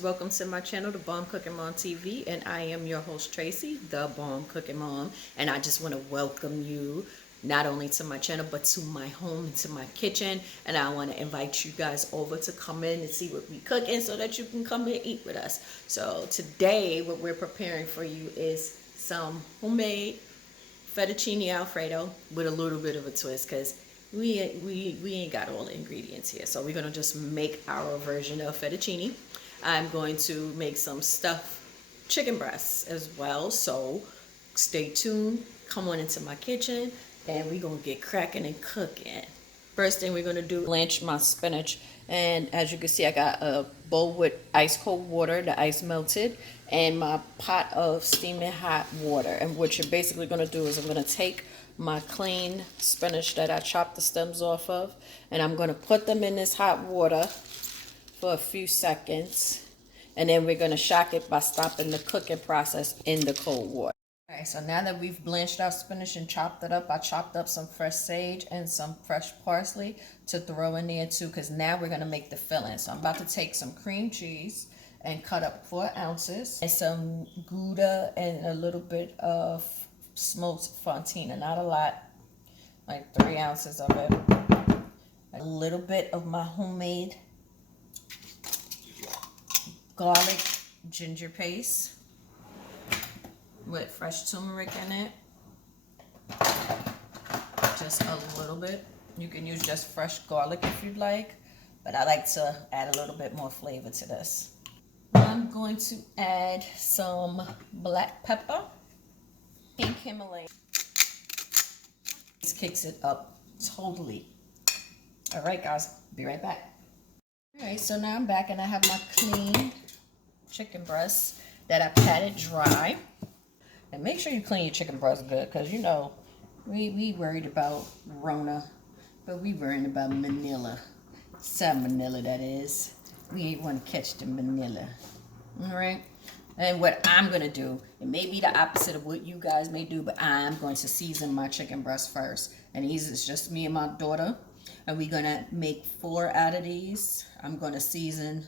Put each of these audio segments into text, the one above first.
Welcome to my channel, The Bomb Cooking Mom TV, and I am your host Tracy, The Bomb Cooking Mom, and I just want to welcome you not only to my channel but to my home and to my kitchen, and I want to invite you guys over to come in and see what we cooking so that you can come and eat with us. So today what we're preparing for you is some homemade fettuccine alfredo with a little bit of a twist, because we ain't got all the ingredients here. So we're gonna just make our version of fettuccine. I'm going to make some stuffed chicken breasts as well. So stay tuned, come on into my kitchen, and we're gonna get cracking and cooking. First thing we're gonna do, blanch my spinach. And as you can see, I got a bowl with ice cold water, the ice melted, and my pot of steaming hot water. And what you're basically gonna do is I'm gonna take my clean spinach that I chopped the stems off of, and I'm gonna put them in this hot water for a few seconds, and then we're gonna shock it by stopping the cooking process in the cold water. All right, so now that we've blanched our spinach and chopped it up, I chopped up some fresh sage and some fresh parsley to throw in there too, because now we're gonna make the filling. So I'm about to take some cream cheese and cut up 4 ounces, and some gouda and a little bit of smoked fontina, not a lot, like 3 ounces of it. A little bit of my homemade garlic ginger paste with fresh turmeric in it, just a little bit. You can use just fresh garlic if you'd like, but I like to add a little bit more flavor to this. I'm going to add some black pepper, pink Himalayan. This kicks it up totally. All right, guys, be right back. All right, so now I'm back and I have my clean chicken breasts that I patted dry. And make sure you clean your chicken breasts good, because you know we worried about Rona, but we worried about Manila. Salmonella, that is. We ain't want to catch the Manila. All right. And what I'm going to do, it may be the opposite of what you guys may do, but I'm going to season my chicken breast first. And these is just me and my daughter. And we're going to make 4 out of these. I'm going to season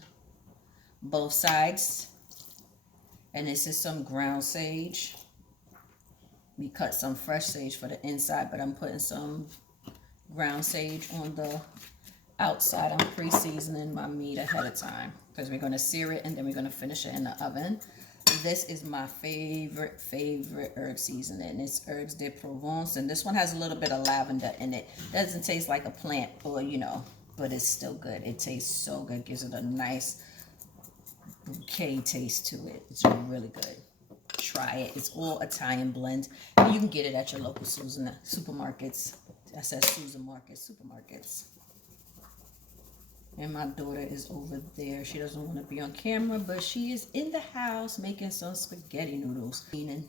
both sides. And this is some ground sage. We cut some fresh sage for the inside, but I'm putting some ground sage on the outside. I'm pre-seasoning my meat ahead of time because we're going to sear it and then we're going to finish it in the oven. This is my favorite herb seasoning. It's Herbs de Provence, and this one has a little bit of lavender in it. Doesn't taste like a plant, or you know, but it's still good. It tastes so good. Gives it a nice bouquet taste to it. It's really good. Try it. It's all Italian blend. And you can get it at your local Susan supermarkets. I said Susan Markets, supermarkets. And my daughter is over there. She doesn't want to be on camera, but she is in the house making some spaghetti noodles. Meaning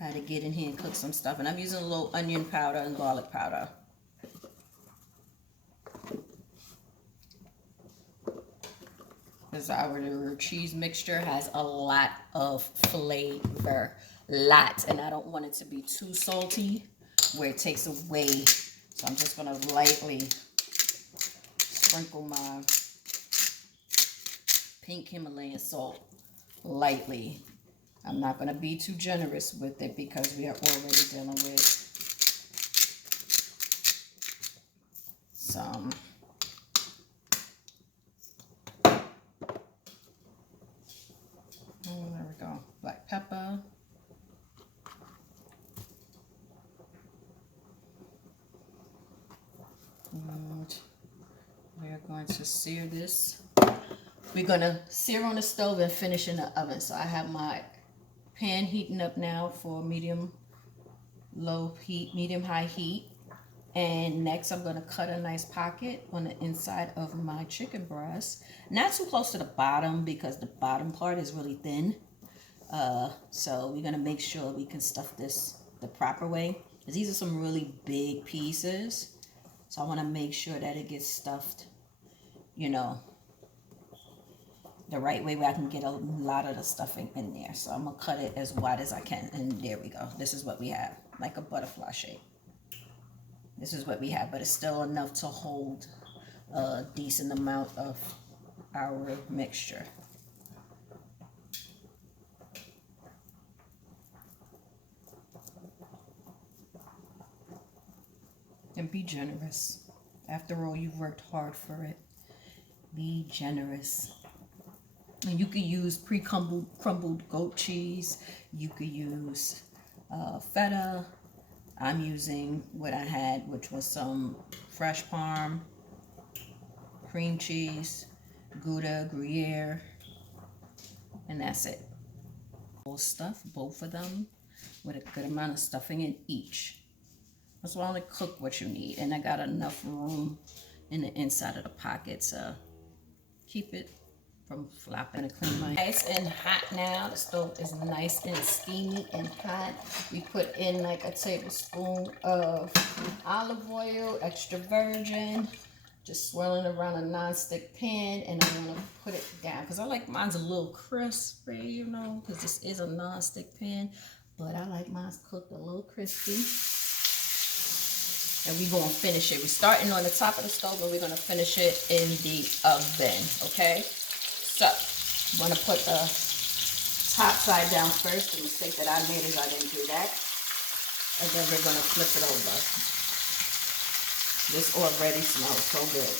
how to get in here and cook some stuff. And I'm using a little onion powder and garlic powder. Because our cheese mixture has a lot of flavor. And I don't want it to be too salty where it takes away. So I'm just going to lightly sprinkle my pink Himalayan salt lightly. I'm not going to be too generous with it because we are already dealing with some there we go, black pepper. And we're going to sear this. We're going to sear on the stove and finish in the oven. So I have my pan heating up now for medium low heat, medium high heat. And next I'm going to cut a nice pocket on the inside of my chicken breast. Not too close to the bottom because the bottom part is really thin. So we're going to make sure we can stuff this the proper way. Because these are some really big pieces. So I want to make sure that it gets stuffed, you know, the right way where I can get a lot of the stuffing in there. So I'm gonna cut it as wide as I can, and there we go. This is what we have, like a butterfly shape. This is what we have, but it's still enough to hold a decent amount of our mixture. And be generous. After all, you've worked hard for it. Be generous. And you could use pre-crumbled goat cheese. You could use feta. I'm using what I had, which was some fresh parm, cream cheese, gouda, Gruyere, and that's it. We'll stuff both of them with a good amount of stuffing in each. That's why I only cook what you need, and I got enough room in the inside of the pocket to keep it from flopping. And clean my nice and hot now. The stove is nice and steamy and hot. We put in like a tablespoon of olive oil, extra virgin. Just swirling around a non-stick pan, and I'm gonna put it down because I like mine's a little crispy, you know, because this is a non-stick pan, but I like mine cooked a little crispy. And we're gonna finish it. We're starting on the top of the stove, and we're gonna finish it in the oven, okay? So, I'm gonna put the top side down first. The mistake that I made is I didn't do that. And then we're gonna flip it over. This already smells so good.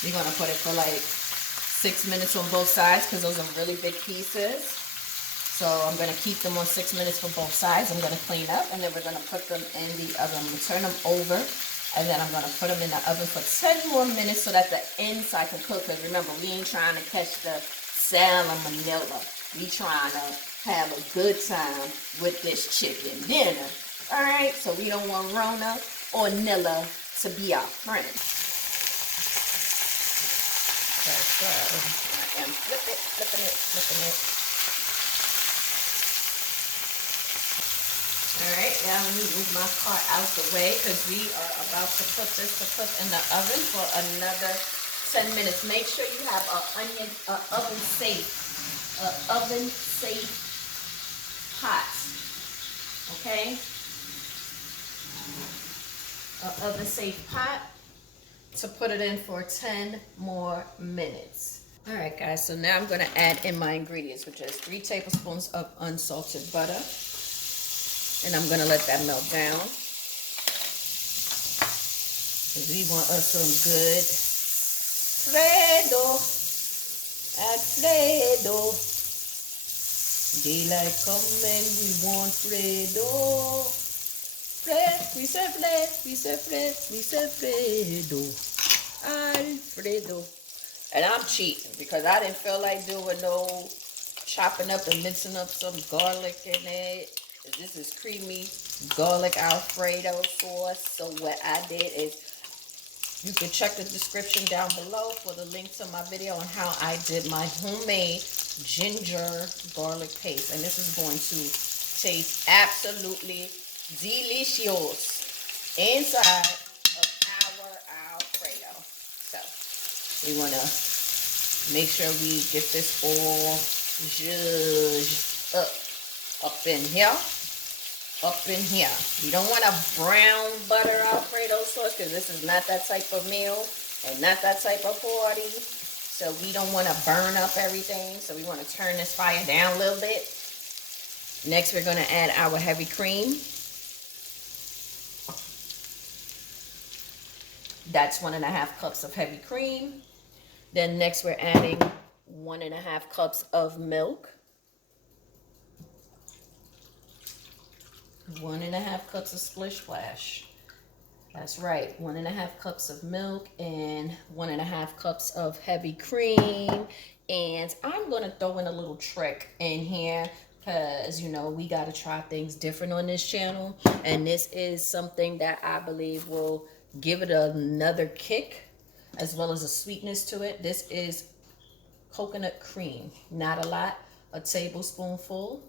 You're gonna put it for like 6 minutes on both sides because those are really big pieces. So I'm gonna keep them on 6 minutes for both sides. I'm gonna clean up, and then we're gonna put them in the oven. I'm gonna turn them over, and then I'm gonna put them in the oven for 10 more minutes so that the inside can cook. Because remember, we ain't trying to catch the salmonella. We trying to have a good time with this chicken dinner. All right, so we don't want Rona or Nilla to be our friend. So I am flipping it. All right, now let me move my cart out the way because we are about to put this in the oven for another 10 minutes. Make sure you have an oven safe pot, okay? An oven safe pot to put it in for 10 more minutes. All right, guys, so now I'm gonna add in my ingredients, which is 3 tablespoons of unsalted butter. And I'm gonna let that melt down. We want us some good Alfredo. Daylight coming, we want Fredo. We say Fredo. Alfredo. And I'm cheating because I didn't feel like doing no chopping up and mincing up some garlic in it. This is creamy garlic Alfredo sauce. So what I did is, you can check the description down below for the link to my video on how I did my homemade ginger garlic paste. And this is going to taste absolutely delicious inside of our Alfredo. So we want to make sure we get this all zhuzhed up in here. We don't want a brown butter Alfredo sauce because this is not that type of meal and not that type of party. So we don't want to burn up everything. So we want to turn this fire down a little bit. Next, we're going to add our heavy cream. That's 1.5 cups of heavy cream. Then next, we're adding 1.5 cups of milk. 1.5 cups of Splish Splash. That's right, 1.5 cups of milk and 1.5 cups of heavy cream. And I'm gonna throw in a little trick in here because, you know, we gotta try things different on this channel. And this is something that I believe will give it another kick as well as a sweetness to it. This is coconut cream, not a lot, a tablespoonful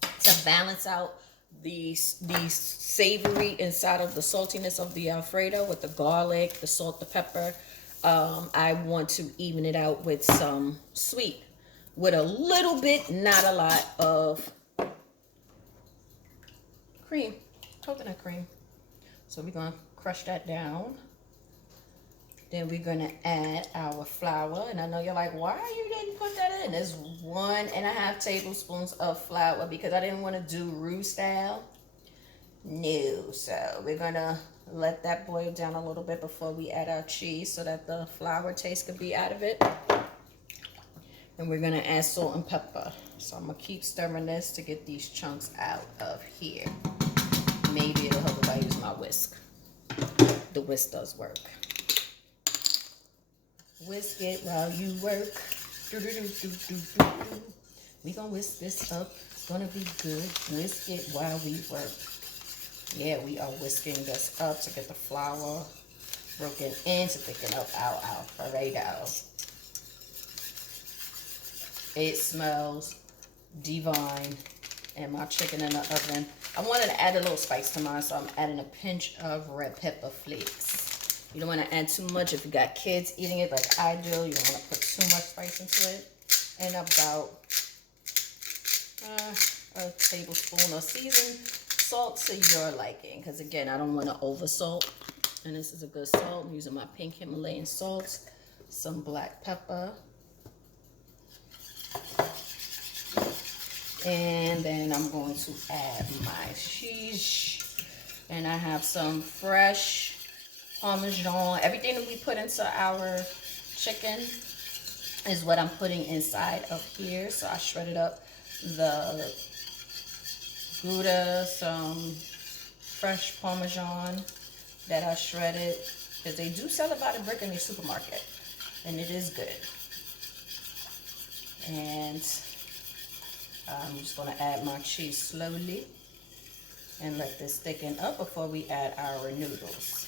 to balance out the savory inside of the saltiness of the Alfredo with the garlic, the salt, the pepper. I want to even it out with some sweet, with a little bit, not a lot, of cream, coconut cream. So we're gonna crush that down. Then we're gonna add our flour. And I know you're like, why you didn't put that in? It's 1.5 tablespoons of flour because I didn't want to do roux style. No, so we're gonna let that boil down a little bit before we add our cheese so that the flour taste could be out of it. And we're gonna add salt and pepper. So I'm gonna keep stirring this to get these chunks out of here. Maybe it'll help if I use my whisk. The whisk does work. Whisk it while you work. We gonna whisk this up. It's gonna be good. Whisk it while we work. Yeah, we are whisking this up to get the flour broken in to thicken up our Alfredo. It smells divine. And my chicken in the oven. I wanted to add a little spice to mine, so I'm adding a pinch of red pepper flakes. You don't want to add too much if you got kids eating it like I do. You don't want to put too much spice into it. And about a tablespoon of seasoned salt to your liking. Because again, I don't want to over salt. And this is a good salt. I'm using my pink Himalayan salt. Some black pepper. And then I'm going to add my cheese. And I have some fresh parmesan. Everything that we put into our chicken is what I'm putting inside of here. So I shredded up the gouda, some fresh parmesan that I shredded. Because they do sell it by the brick in the supermarket. And it is good. And I'm just going to add my cheese slowly and let this thicken up before we add our noodles.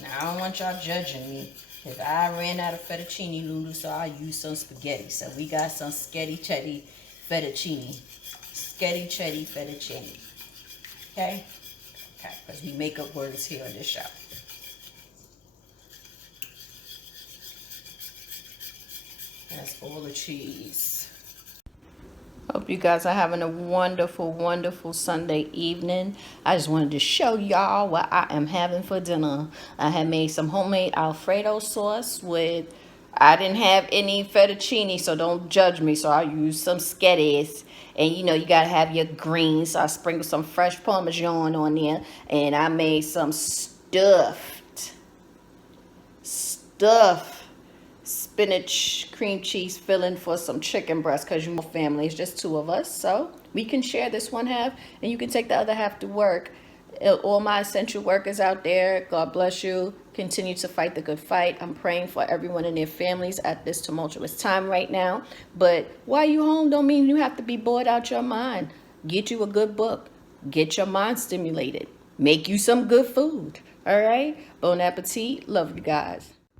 Now, I don't want y'all judging me. If I ran out of fettuccine noodles, so I used some spaghetti. So we got some sketty chetty fettuccine. Sketty chetty fettuccine. Okay? Okay, because we make up words here on this show. That's all the cheese. Hope you guys are having a wonderful, wonderful Sunday evening. I just wanted to show y'all what I am having for dinner. I had made some homemade Alfredo sauce with, I didn't have any fettuccine, so don't judge me. So I used some sketties. And you know, you got to have your greens. So I sprinkled some fresh parmesan on there. And I made some stuffed spinach cream cheese filling for some chicken breast, because you're family, it's just 2 of us, so we can share this one half and you can take the other half to work. All my essential workers out there, God bless you. Continue to fight the good fight. I'm praying for everyone and their families at this tumultuous time right now. But while you home don't mean you have to be bored out your mind. Get you a good book. Get your mind stimulated. Make you some good food. All right? Bon appetit. Love you guys.